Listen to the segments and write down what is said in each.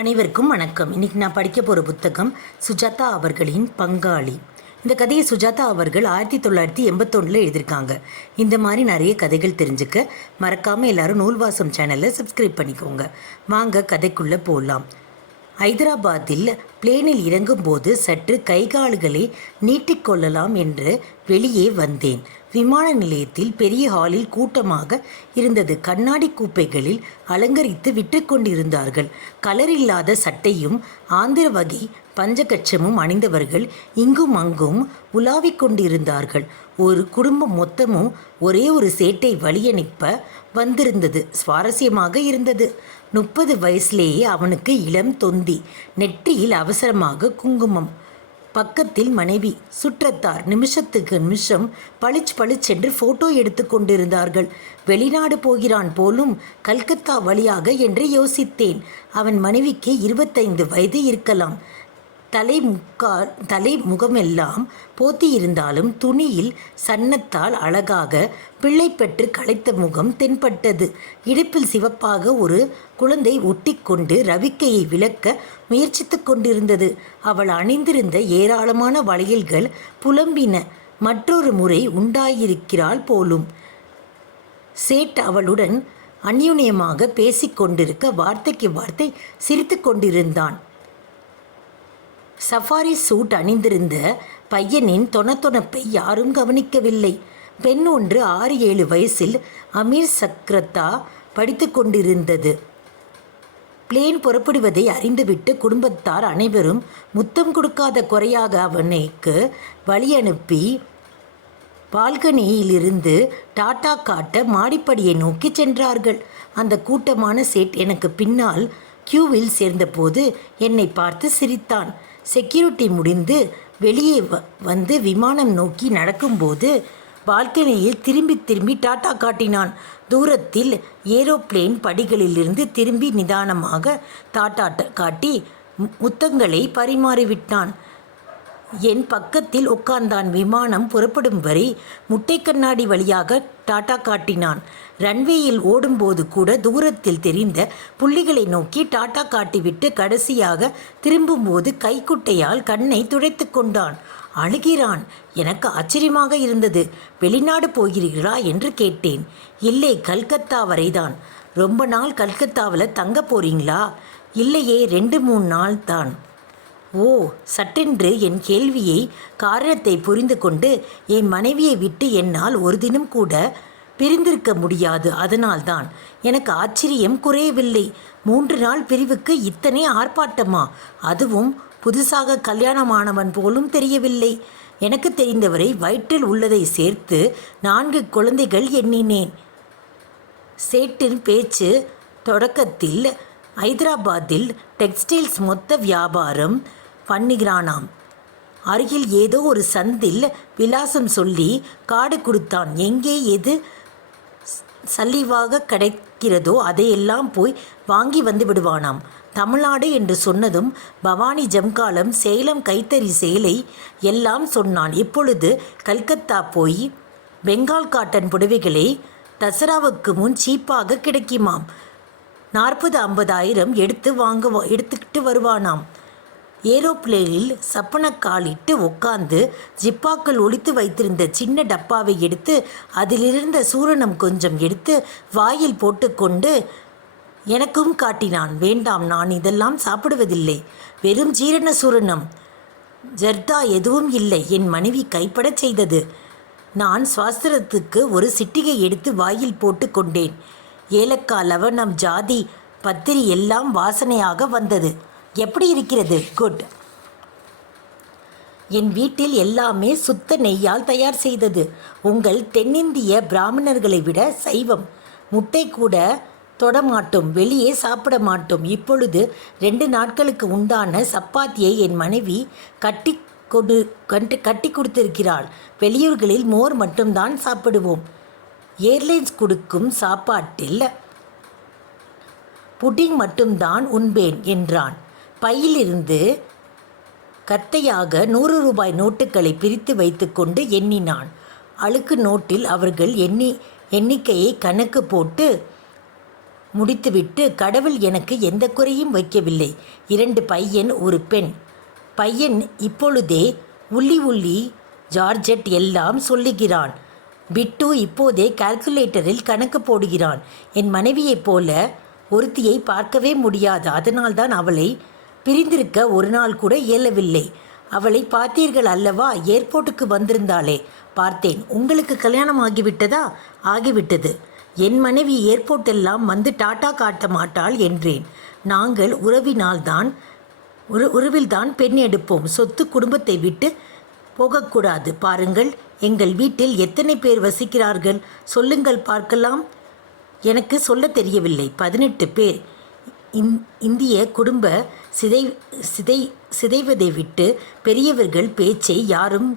அனைவருக்கும் வணக்கம். இன்றைக்கி நான் படிக்க போகிற புத்தகம் சுஜாதா அவர்களின் பங்காளி. இந்த கதையை சுஜாதா அவர்கள் 1981 எழுதியிருக்காங்க. இந்த மாதிரி நிறைய கதைகள் தெரிஞ்சுக்க மறக்காமல் எல்லாரும் நூல்வாசம் சேனலை சப்ஸ்கிரைப் பண்ணிக்கோங்க. வாங்க கதைக்குள்ளே போகலாம். ஹைதராபாத்தில் பிளேனில் இறங்கும்போது சற்று கைகால்களை நீட்டிக்கொள்ளலாம் என்று வெளியே வந்தேன். விமான நிலையத்தில் பெரிய ஹாலில் கூட்டமாக இருந்தது. கண்ணாடி கூப்பைகளில் அலங்கரித்து விற்று கொண்டிருந்தார்கள். கலரில்லாத சட்டையும் ஆந்திர வகை பஞ்சகட்சமும் அணிந்தவர்கள் இங்கும் அங்கும் உலாவிக் கொண்டிருந்தார்கள். ஒரு குடும்பம் மொத்தமும் ஒரே ஒரு சேட்டை வழியனுப்ப வந்திருந்தது. சுவாரஸ்யமாக இருந்தது. 30 வயசுலேயே அவனுக்கு இளம் தொந்தி, நெற்றியில் அவசரமாக குங்குமம், பக்கத்தில் மனைவி, சுற்றத்தார் நிமிஷத்துக்கு நிமிஷம் பளிச்சென்று போட்டோ எடுத்து கொண்டிருந்தார்கள். வெளிநாடு போகிறான் போலும், கல்கத்தா வழியாக என்று யோசித்தேன். அவன் மனைவிக்கு 25 வயது இருக்கலாம். தலை முகமெல்லாம் போத்தி இருந்தாலும் துணியில் சன்னத்தால் அழகாக பிள்ளை பெற்று களைத்த முகம் தென்பட்டது. இடுப்பில் சிவப்பாக ஒரு குழந்தை ஒட்டி கொண்டு ரவிக்கையை விளக்க முயற்சித்து கொண்டிருந்தது. அவள் அணிந்திருந்த ஏராளமான வளையல்கள் புலம்பின. மற்றொரு முறை உண்டாயிருக்கிறாள் போலும். சேட் அவளுடன் அந்யுன்யமாக பேசிக்கொண்டிருக்க வார்த்தைக்கு வார்த்தை சிரித்து கொண்டிருந்தான். சஃபாரி சூட் அணிந்திருந்த பையனின் தொணத்தொணப்பை யாரும் கவனிக்கவில்லை. பெண் ஒன்று 6-7 வயசில் அமீர் சக்ரத்தா படித்து கொண்டிருந்தது. பிளேன் புறப்படுவதை அறிந்துவிட்டு குடும்பத்தார் அனைவரும் முத்தம் கொடுக்காத குறையாக அவனுக்கு வழி அனுப்பி பால்கனியிலிருந்து டாட்டா காட்ட மாடிப்படியை நோக்கி சென்றார்கள். அந்த கூட்டமான சேட் எனக்கு பின்னால் கியூவில் சேர்ந்தபோது என்னை பார்த்து சிரித்தான். செக்யூரிட்டி முடிந்து வெளியே வந்து விமானம் நோக்கி நடக்கும்போது பால்கனியில் திரும்பி டாட்டா காட்டினான். தூரத்தில் ஏரோப்ளேன் படிகளிலிருந்து திரும்பி நிதானமாக டாட்டா காட்டி முத்தங்களை பரிமாறிவிட்டான். என் பக்கத்தில் உட்கார்ந்தான். விமானம் புறப்படும் வரை முட்டை கண்ணாடி வழியாக டாட்டா காட்டினான். ரன்வேயில் ஓடும்போது கூட தூரத்தில் தெரிந்த புள்ளிகளை நோக்கி டாட்டா காட்டிவிட்டு கடைசியாக திரும்பும்போது கைக்குட்டையால் கண்ணை துடைத்து கொண்டான். அழுகிறான். எனக்கு ஆச்சரியமாக இருந்தது. வெளிநாடு போகிறீர்களா என்று கேட்டேன். இல்லை, கல்கத்தா வரைதான். ரொம்ப நாள் கல்கத்தாவில் தங்க போறீங்களா? இல்லையே, 2-3 நாள் தான். ஓ, சட்டென்று என் கேள்வியை காரணத்தை புரிந்து கொண்டு, என் மனைவியை விட்டு என்னால் ஒரு தினம் கூட பிரிந்திருக்க முடியாது. அதனால்தான். எனக்கு ஆச்சரியம் குறையவில்லை. 3 நாள் பிரிவுக்கு இத்தனை ஆர்ப்பாட்டமா? அதுவும் புதுசாக கல்யாணமானவன் போலும் தெரியவில்லை. எனக்கு தெரிந்தவரை வயிற்றில் உள்ளதை சேர்த்து 4 குழந்தைகள் எண்ணினேன். சேட்டின் பேச்சு தொடக்கத்தில் ஹைதராபாத்தில் டெக்ஸ்டைல்ஸ் மொத்த வியாபாரம் பண்ணுகிறானாம். அருகில் ஏதோ ஒரு சந்தில் விலாசம் சொல்லி கார்டு கொடுத்தான். எங்கே எது சல்லிவாக கிடைக்கிறதோ அதையெல்லாம் போய் வாங்கி வந்து விடுவானாம். தமிழ்நாடு என்று சொன்னதும் பவானி ஜம்காலம், சேலம் கைத்தறி சேலை எல்லாம் சொன்னான். இப்பொழுது கல்கத்தா போய் பெங்கால் காட்டன் புடவைகளை தசராவுக்கு முன் சீப்பாக கிடைக்குமாம். 40-50 எடுத்துக்கிட்டு வருவானாம். ஏரோப்ளேனில் சப்பனக்காலிட்டு உட்கார்ந்து ஜிப்பாக்கள் ஒளித்து வைத்திருந்த சின்ன டப்பாவை எடுத்து அதிலிருந்த சூரணம் கொஞ்சம் எடுத்து வாயில் போட்டுக்கொண்டு எனக்கும் காட்டினான். வேண்டாம், நான் இதெல்லாம் சாப்பிடுவதில்லை. வெறும் ஜீரண சூரணம், ஜர்தா எதுவும் இல்லை. என் மனைவி கைப்படச் செய்தது. நான் சுவாஸ்திரத்துக்கு ஒரு சிட்டிகை எடுத்து வாயில் போட்டு கொண்டேன். ஏலக்காய், லவணம், ஜாதி, பத்திரி எல்லாம் வாசனையாக வந்தது. எப்படி இருக்கிறது? குட். என் வீட்டில் எல்லாமே சுத்த நெய்யால் தயார் செய்தது. உங்கள் தென்னிந்திய பிராமணர்களை விட சைவம். முட்டை கூட தொடமாட்டோம், வெளியே சாப்பிட மாட்டோம். இப்பொழுது 2 நாட்களுக்கு உண்டான சப்பாத்தியை என் மனைவி கட்டி கொடுத்திருக்கிறாள். வெளியூர்களில் மோர் மட்டும்தான் சாப்பிடுவோம். ஏர்லைன்ஸ் கொடுக்கும் சாப்பாட்டில் புட்டிங் மட்டும்தான் உண்பேன் என்றான். பையிலிருந்து கத்தையாக 100 ரூபாய் நோட்டுகளை பிரித்து வைத்து கொண்டு எண்ணினான். அழுக்கு நோட்டில் அவர்கள் எண்ணிக்கையை கணக்கு போட்டு முடித்துவிட்டு, கடவுள் எனக்கு எந்த குறையும் வைக்கவில்லை. 2 பையன், 1 பெண். பையன் இப்பொழுதே உள்ளி உள்ளி ஜார்ஜெட் எல்லாம் சொல்லுகிறான். பிட்டு இப்போதே கால்குலேட்டரில் கணக்கு போடுகிறான். என் மனைவியைப் போல ஒருத்தியை பார்க்கவே முடியாது. அதனால்தான் அவளை பிரிந்திருக்க ஒரு நாள் கூட இயலவில்லை. அவளை பார்த்தீர்கள் அல்லவா? ஏர்போர்ட்டுக்கு வந்திருந்தாளே, பார்த்தேன். உங்களுக்கு கல்யாணம் ஆகிவிட்டதா? ஆகிவிட்டது. என் மனைவி ஏர்போர்ட்டெல்லாம் வந்து டாட்டா காட்ட மாட்டாள் என்றேன். நாங்கள் உறவில்தான் பெண் எடுப்போம். சொத்து குடும்பத்தை விட்டு போகக்கூடாது. பாருங்கள், எங்கள் வீட்டில் எத்தனை பேர் வசிக்கிறார்கள் சொல்லுங்கள் பார்க்கலாம். எனக்கு சொல்ல தெரியவில்லை. 18 பேர். இந்திய குடும்ப சிதைவதை விட்டு பெரியவர்கள் பேச்சை யாரும்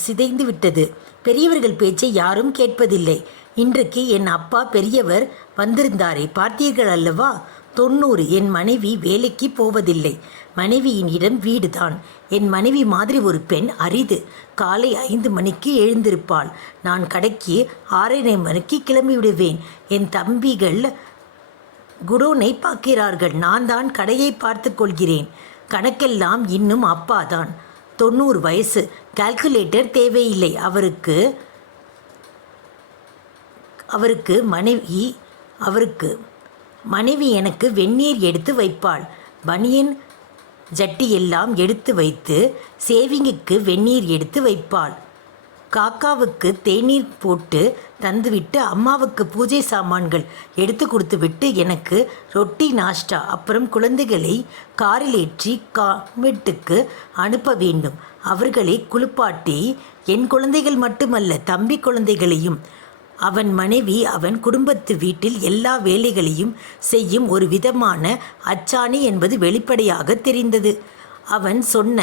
சிதைந்து விட்டது. பெரியவர்கள் பேச்சை யாரும் கேட்பதில்லை. இன்றைக்கு என் அப்பா பெரியவர் வந்திருந்தாரே, பார்த்தீர்கள் அல்லவா? 90. என் மனைவி வேலைக்கு போவதில்லை. மனைவியின் இடம் வீடுதான். என் மனைவி மாதிரி ஒரு பெண் அரிது. காலை 5 மணிக்கு எழுந்திருப்பாள். நான் கடைக்கு 6:30 மணிக்கு கிளம்பி விடுவேன். என் தம்பிகள் குடோனை பார்க்கிறார்கள். நான் தான் கடையை பார்த்து கொள்கிறேன். கணக்கெல்லாம் இன்னும் அப்பா தான். 90 வயசு. கால்குலேட்டர் தேவையில்லை அவருக்கு மனைவி எனக்கு வெந்நீர் எடுத்து வைப்பாள். பனியன் ஜட்டி எல்லாம் எடுத்து வைத்து சேவிங்குக்கு வெந்நீர் எடுத்து வைப்பாள். காக்காவுக்கு தேநீர் போட்டு தந்துவிட்டு அம்மாவுக்கு பூஜை சாமான்கள் எடுத்து கொடுத்துவிட்டு எனக்கு ரொட்டி நாஷ்டா. அப்புறம் குழந்தைகளை காரில் ஏற்றி கான்வென்ட்டுக்கு அனுப்ப வேண்டும். அவர்களை குளிப்பாட்டி, என் குழந்தைகள் மட்டுமல்ல, தம்பி குழந்தைகளையும். அவன் மனைவி அவன் குடும்பத்து வீட்டில் எல்லா வேலைகளையும் செய்யும் ஒரு விதமான அச்சாணி என்பது வெளிப்படையாக தெரிந்தது. அவன் சொன்ன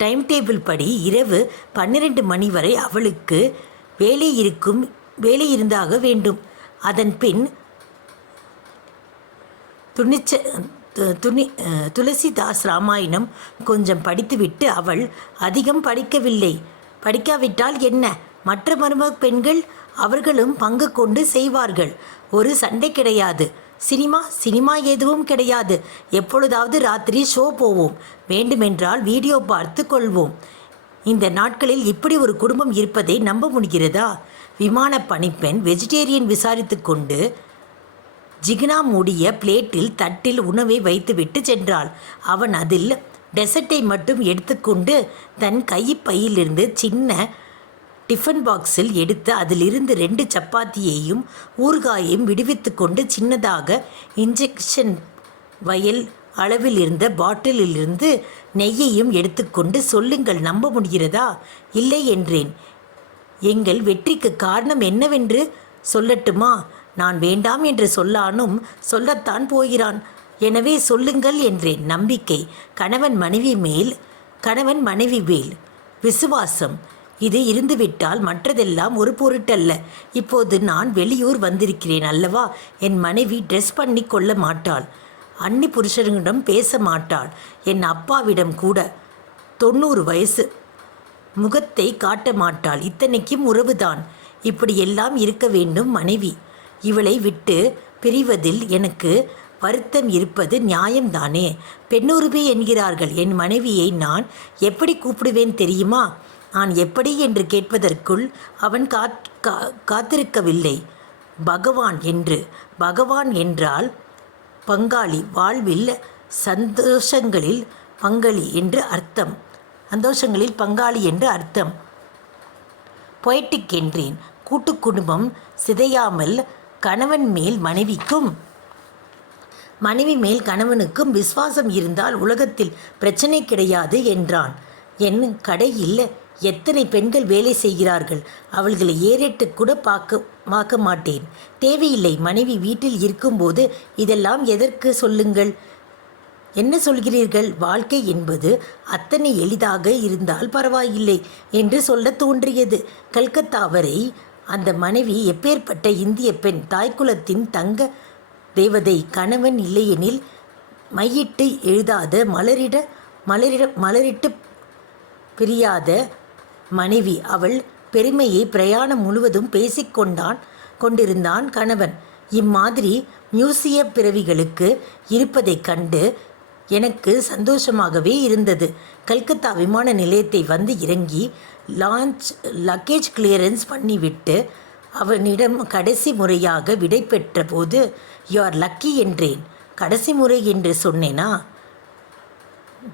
டைம் டேபிள் படி இரவு 12 மணி வரை அவளுக்கு வேலை இருந்தாக வேண்டும். அதன் பின் துளசிதாஸ் ராமாயணம் கொஞ்சம் படித்துவிட்டு, அவள் அதிகம் படிக்காவிட்டால் என்ன, மற்ற மருமக பெண்கள் அவர்களும் பங்கு கொண்டு செய்வார்கள். ஒரு சண்டை கிடையாது. சினிமா எதுவும் கிடையாது. எப்பொழுதாவது ராத்திரி ஷோ போவோம். வேண்டுமென்றால் வீடியோ பார்த்து கொள்வோம். இந்த நாட்களில் இப்படி ஒரு குடும்பம் இருப்பதை நம்ப முடிகிறதா? விமான பணிப்பெண் வெஜிடேரியன் விசாரித்து கொண்டு ஜிகினா மூடிய பிளேட்டில் தட்டில் உணவை வைத்துவிட்டு சென்றாள். அவன் அதில் டெசர்ட்டை மட்டும் எடுத்துக்கொண்டு தன் கைப்பையிலிருந்து சின்ன டிஃபன் பாக்ஸில் எடுத்து அதிலிருந்து 2 சப்பாத்தியையும் ஊறுகாயையும் விடுவித்து கொண்டு சின்னதாக இன்ஜெக்ஷன் வயல் அளவில் இருந்த பாட்டிலிலிருந்து நெய்யையும் எடுத்துக்கொண்டு, சொல்லுங்கள், நம்ப முடிகிறதா? இல்லை என்றேன். எங்கள் வெற்றிக்கு காரணம் என்னவென்று சொல்லட்டுமா? நான் வேண்டாம் என்று சொல்லத்தான் போகிறான். எனவே சொல்லுங்கள் என்றேன். நம்பிக்கை. கணவன் மனைவி மேல் விசுவாசம். இது இருந்துவிட்டால் மற்றதெல்லாம் ஒரு பொருட்டல்ல. இப்போது நான் வெளியூர் வந்திருக்கிறேன் அல்லவா? என் மனைவி ட்ரெஸ் பண்ணி கொள்ள மாட்டாள். அன்னி புருஷனிடம் பேச மாட்டாள். என் அப்பாவிடம் கூட. 90 வயசு. முகத்தை காட்ட மாட்டாள். இத்தனைக்கும் உறவுதான். இப்படியெல்லாம் இருக்க வேண்டும் மனைவி. இவளை விட்டு பிரிவதில் எனக்கு வருத்தம் இருப்பது நியாயம்தானே? பெண்ணுரிமை என்கிறார்கள். என் மனைவியை நான் எப்படி கூப்பிடுவேன் தெரியுமா? நான் எப்படி என்று கேட்பதற்குள் அவன் காத்திருக்கவில்லை. பகவான் என்று. பகவான் என்றால் பங்காளி, வாழ்வில் சந்தோஷங்களில் பங்காளி என்று அர்த்தம். பொய்டிக் என்றேன். கூட்டு குடும்பம் சிதையாமல் கணவன் மேல் மனைவி மேல் கணவனுக்கும் விசுவாசம் இருந்தால் உலகத்தில் பிரச்சனை கிடையாது என்றான். என் கடையில் எத்தனை பெண்கள் வேலை செய்கிறார்கள். அவர்களை ஏறிட்டு கூட பார்க்க மாட்டேன். தேவையில்லை. மனைவி வீட்டில் இருக்கும்போது இதெல்லாம் எதற்கு சொல்லுங்கள்? என்ன சொல்கிறீர்கள்? வாழ்க்கை என்பது அத்தனை எளிதாக இருந்தால் பரவாயில்லை என்று சொல்ல தோன்றியது. கல்கத்தா வரை அந்த மனைவி எப்பேற்பட்ட இந்திய பெண், தாய்க்குலத்தின் தங்க தேவதை. கணவன் இல்லையெனில் மையிட்டு எழுதாத மலரிட்டு பிரியாத மனைவி. அவள் பெருமையை பிரயாணம் முழுவதும் கொண்டிருந்தான் கணவன். இம்மாதிரி மியூசிய பிறவிகளுக்கு இருப்பதைக் கண்டு எனக்கு சந்தோஷமாகவே இருந்தது. கல்கத்தா விமான நிலையத்தை வந்து இறங்கி லக்கேஜ் கிளியரன்ஸ் பண்ணிவிட்டு அவனிடம் கடைசி முறையாக விடை பெற்ற போது யூ ஆர் லக்கி என்றேன். கடைசி முறை என்று சொன்னேனா?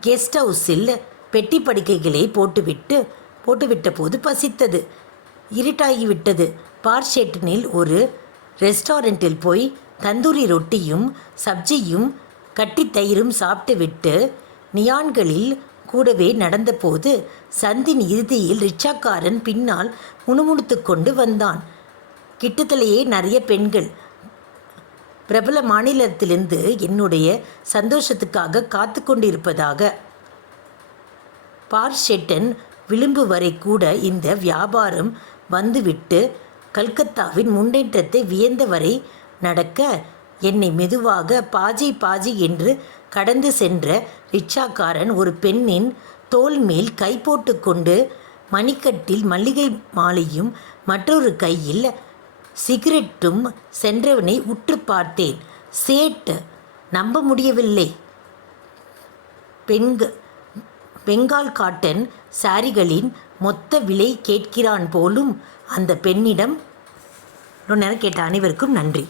கெஸ்ட் ஹவுஸில் பெட்டி படுக்கைகளை போட்டுவிட்ட போது பசித்தது. இருட்டாகிவிட்டது. பார்ஷெட்டனில் ஒரு ரெஸ்டாரண்ட்டில் போய் தந்தூரி ரொட்டியும் சப்ஜியும் கட்டி தயிரும் சாப்பிட்டுவிட்டு நியான்களில் கூடவே நடந்தபோது சந்தின் இறுதியில் ரிச்சாக்காரன் பின்னால் முணுமுணுத்து கொண்டு வந்தான். கிட்டத்திலேயே நிறைய பெண்கள் பிரபல மாநிலத்திலிருந்து என்னுடைய சந்தோஷத்துக்காக காத்து கொண்டிருப்பதாக. பார்ஷெட்டன் விளிம்பு வரை கூட இந்த வியாபாரம் வந்துவிட்டு கல்கத்தாவின் முன்னேற்றத்தை வியந்தவரை நடக்க என்னை மெதுவாக பாஜி என்று கடந்து சென்ற ரிச்சாக்காரன் ஒரு பெண்ணின் தோள் மேல் கை போட்டு கொண்டு மணிக்கட்டில் மல்லிகை மாலையும் மற்றொரு கையில் சிகரெட்டும் சென்றவனை உற்று பார்த்தேன். சேட் நம்ப முடியவில்லை. பெங்கால் காட்டன் சாரிகளின் மொத்த விலை கேட்கிறான் போலும் அந்த பெண்ணிடம். நேரம் கேட்ட அனைவருக்கும் நன்றி.